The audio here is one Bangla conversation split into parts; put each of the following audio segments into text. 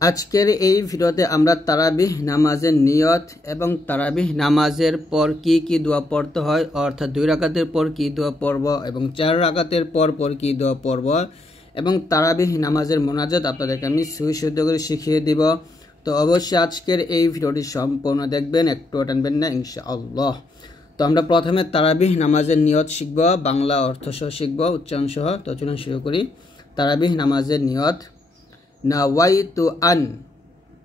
আজকের এই ভিডিওতে আমরা তারাবিহ নামাজের নিয়ত এবং তারাবিহ নামাজের পর কি কি দোয়া পড়তে হয়, অর্থাৎ 2 রাকাতের পর কি দোয়া পড়ব এবং 4 রাকাতের পর কি দোয়া পড়ব এবং তারাবিহ নামাজের মোনাজাত আপনাদেরকে আমি সুবিশুদ্ধ করে শিখিয়ে দিব। তো অবশ্যই আজকের এই ভিডিওটি সম্পূর্ণ দেখবেন, একটু টানবেন না ইনশাআল্লাহ। তো আমরা প্রথমে তারাবিহ নামাজের নিয়ত শিখব, বাংলা অর্থ সহ শিখব, উচ্চারণ সহ। তো চলুন শুরু করি। তারাবিহ নামাজের নিয়ত: নাওয়াইতু আন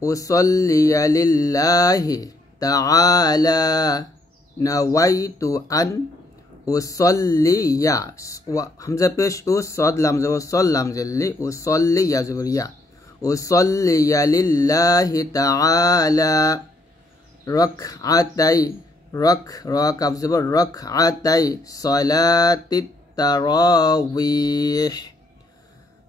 উসাল্লিয়া লিল্লাহি তাআলা। নাওয়াইতু আন উসাল্লিয়া, হামজা পেশ উ, সদ লাম জবর সল, লাম জেল্লি, উসাল্লিয়া জবর ইয়া, উসাল্লিয়া লিল্লাহি তাআলা রাকআতাই, রা কাফ জবর রাকআতাই সালাতিত তারাবিহ।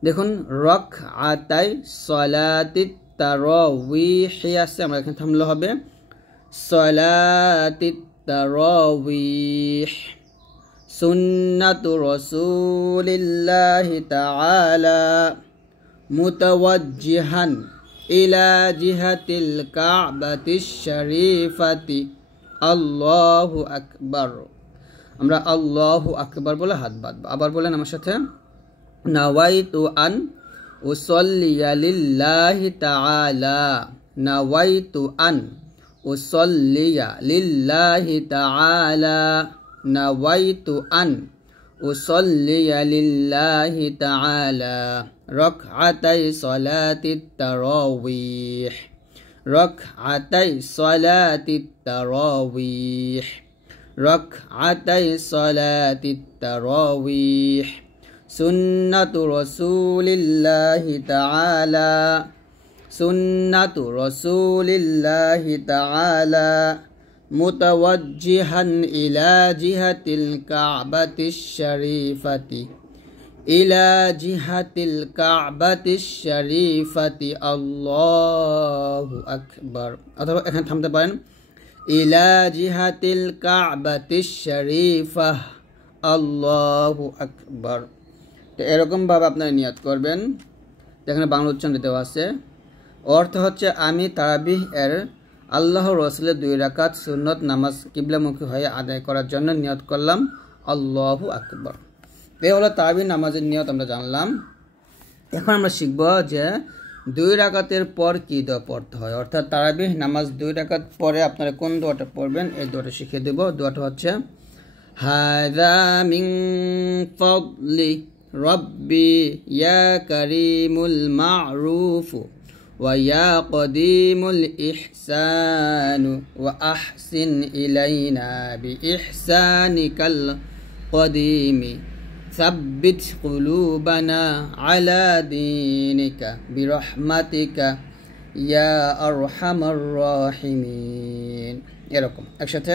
দেখুন, রাকআতাই সালাতিত তারাবিহ আছে, আমরা এখানে থামলে হবে সালাতিত তারাবিহ। সুন্নাতু রাসূলিল্লাহি তাআলা মুতাওয়াজ্জিহান ইলা জিহাতিল কাবাতিশ শরীফাতি। আল্লাহু আকবার। আমরা আল্লাহু আকবার বলে হাত বাঁধব। আবার বলেন আমার সাথে: নাওয়াইতু আন উসাল্লিয়া লিল্লাহি তাআলা। নাওয়াইতু আন উসাল্লিয়া লিল্লাহি তাআলা। নাওয়াইতু আন উসাল্লিয়া লিল্লাহি তাআলা রাকআতাই সালাতিত তারাবিহ। রাকআতাই সালাতিত তারাবিহ। রাকআতাই সালাতিত তারাবিহ। সুন্নাতু রাসূলিল্লাহি তাআলা। সুন্নাতু রাসূলিল্লাহি তাআলা মুতাওয়াজ্জিহান ইলা জিহাতিল কাবাতিশ শরীফাতি। ইলা জিহাতিল কাবাতিশ শরীফাতি। আল্লাহু আকবার। অথবা এখানে থামতে পারেন, ইলা জিহাতিল কাবাতিশ শরীফাহ। আল্লাহু আকবার। তো এরকমভাবে আপনারা নিয়ত করবেন। এখানে বাংলা উচ্চারণ দেওয়া আছে। অর্থ হচ্ছে, আমি তারাবিহ এর আল্লাহ রসুলের 2 রাকাত সুন্নত নামাজ কিবলামুখী হয়ে আদায় করার জন্য নিয়ত করলাম। আল্লাহু আকবার। এই হলো তারাবিহ নামাজের নিয়ত, আমরা জানলাম। এখন আমরা শিখব যে 2 রাকাতের পর কি দোয়া পড়তে হয়, অর্থাৎ তারাবিহ নামাজ 2 রাকাত পরে আপনারা কোন দোয়াটা পড়বেন এই দোয়াটা শিখিয়ে দেব। দোয়াটা হচ্ছে: হাযা মিন ফাদলি রব্বি ইয়া কারীমুল মা'রুফু ওয়া ইয়া কদিমুল ইহসানু ওয়া আহসিন ইলাইনা বিইহসানিকাল কদিমি সাব্বিত কুলুবানা আলা দীনিকা বিরহমাতিকা ইয়া আরহামার রাহিমিন। এরকম একসাথে: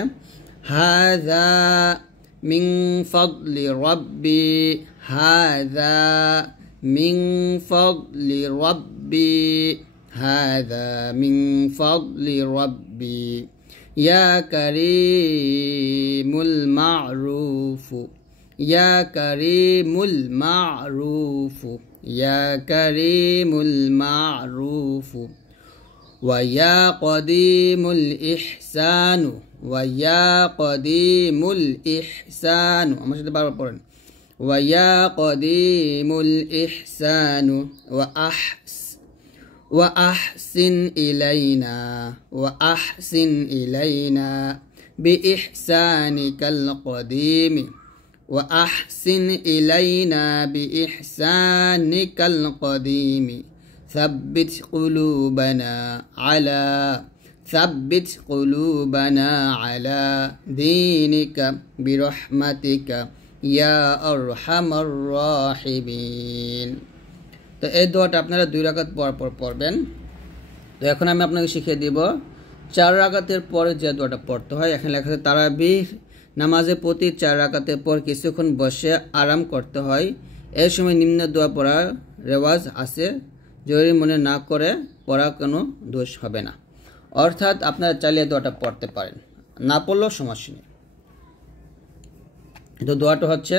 হাযা মিন ফাদলি রব্বি। হাযা মিন ফাদলি রব্বি। হাযা মিন ফাদলি রব্বি ইয়া কারীমুল মা'রুফু। ইয়া কারীমুল মা'রুফু। ইয়া কারীমুল মা'রুফু ওয়া ইয়া কদিমুল ইহসানু। ওয়া ইয়া কদিমুল ইহসানু। আমার সাথে বারবার পড়েন: ওয়া ইয়া কদিমুল ইহসানু ওয়া আহসিন ইলাইনা। ওয়া আহসিন ইলাইনা বিইহসানিকাল কদিমি। ওয়া আহসিন ইলাইনা বিইহসানিকাল কদিমি সাব্বিত কুলুবানা আলা। সাব্বিত কুলুবানা আলা দীনিকা বিরহমাতিকা ইয়া আরহামার রাহিমিন। তো এই দোয়াটা আপনারা 2 রাকাত পর পড়বেন। তো এখন আমি আপনাকে শিখিয়ে দিব 4 রাকাতের পরে যে দোয়াটা পড়তে হয়। এখানে লেখা আছে, তারাবিহ নামাজে প্রতি 4 রাকাতের পর কিছুক্ষণ বসে আরাম করতে হয়। এই সময় নিম্ন দোয়া পড়ার রেওয়াজ আছে। জরুরি মনে না করে পড়া কোনো দোষ হবে না। অর্থাৎ আপনারা চাইলে দোয়াটা পড়তে পারেন, না পড়লেও সমস্যা নেই। তো দোয়াটা হচ্ছে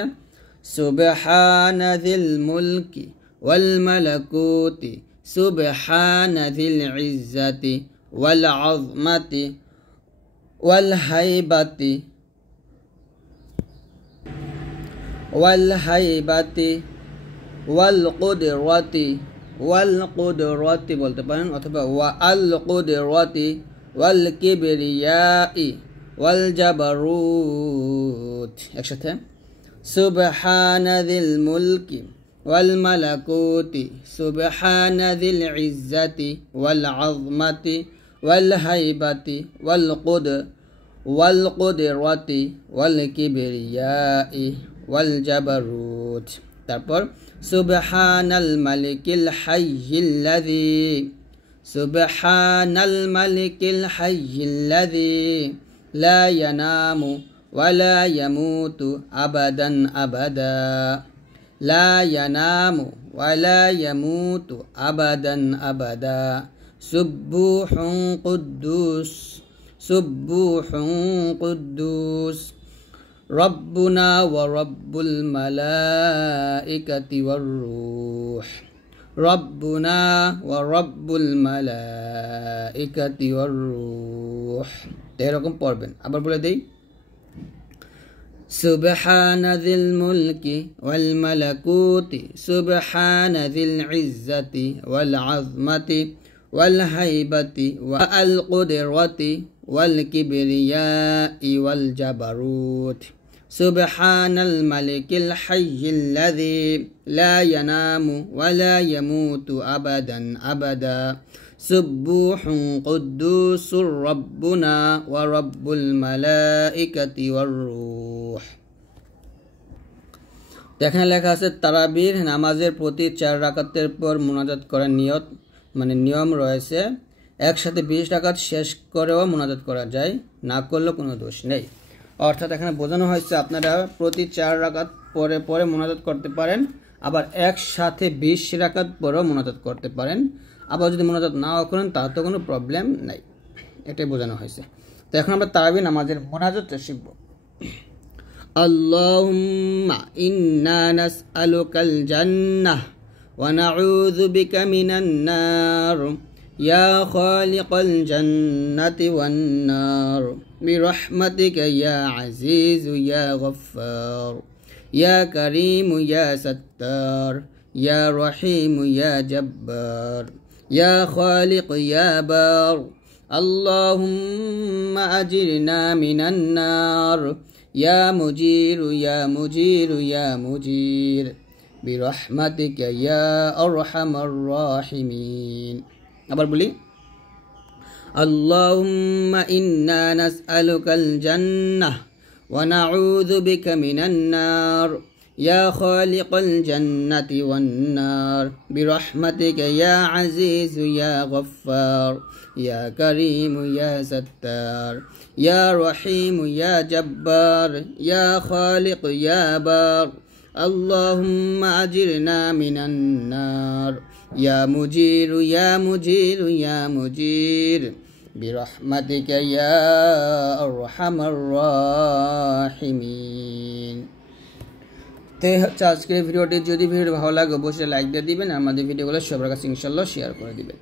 সুবহানাযিল মুলকি ওয়াল মালাকুতি سبحان ذي العزة والعظمة والهيبة والقدرة বলতে পারেন অথবা والقدرة والكبرياء والجبروت একসাথে سبحان ذي الملك والملكوت سبحان ذي العزة والعظمة والهيبة والقدرة والكبرياء والجبروت তারপর سبحان الملك الحي الذي لا ينام ولا يموت أبدا لا ينام ولا يموت أبدا سبوح قدوس ربنا ورب الملائكة والروح ربنا ورب الملائكة والروح এরকম পড়বেন আবার বলে দেই سبحان ذي الملك والملكوت سبحان ذي العزة والعظمة والهيبة والقدرة والكبرياء والجبروت سبحان الملك الحي الذي لا ينام ولا يموت أبدا سبوح قدوس ربنا ورب الملائكة والروح এখানে লেখা আছে তারাবির নামাজের প্রতি 4 রাকাতের পর মুনাজাত করার নিয়ত মানে নিয়ম রয়েছে একসাথে 20 রাকাত শেষ করেও মুনাজাত করা যায় না করলে কোনো দোষ নেই অর্থাৎ এখানে বোঝানো হয়েছে আপনারা প্রতি 4 রাকাত পরে মুনাজাত করতে পারেন আবার একসাথে 20 রাকাত পরেও মুনাজাত করতে পারেন আবার যদি মুনাজাত নাও করেন তাহলে তো কোনো প্রবলেম নাই এটাই বোঝানো হয়েছে তো এখন আমরা তারাবি নামাজের মুনাজাতটা শিখব আল্লাহুম্মা ইন্না নাসআলুকাল জান্নাহ ওয়া নাউযু বিকা মিনান নার ইয়া খালিকাল জান্নাতি ওয়ান নার বিরহমাতিকা ইয়া আজিজু ইয়া গফফার ইয়া কারীমু ইয়া সাত্তার ইয়া রহিমু ইয়া জব্বার يا خالق يا بار اللهم أجرنا من النار يا مجير يا مجير يا مجير برحمتك يا أرحم الراحمين أبر بلي اللهم إنا نسألك الجنة ونعوذ بك من النار يا خالق الجنة والنار برحمتك يا عزيز يا غفار يا كريم يا ستار يا رحيم يا جبار يا خالق يا بار اللهم أجرنا من النار يا مجير يا مجير يا مجير برحمتك يا أرحم الراحمين তো হচ্ছে আজকের ভিডিওটি যদি ভালো লাগে অবশ্যই লাইক দিয়ে দিবেন আমাদের ভিডিওগুলো সবার কাছে ইনশাআল্লাহ শেয়ার করে দিবেন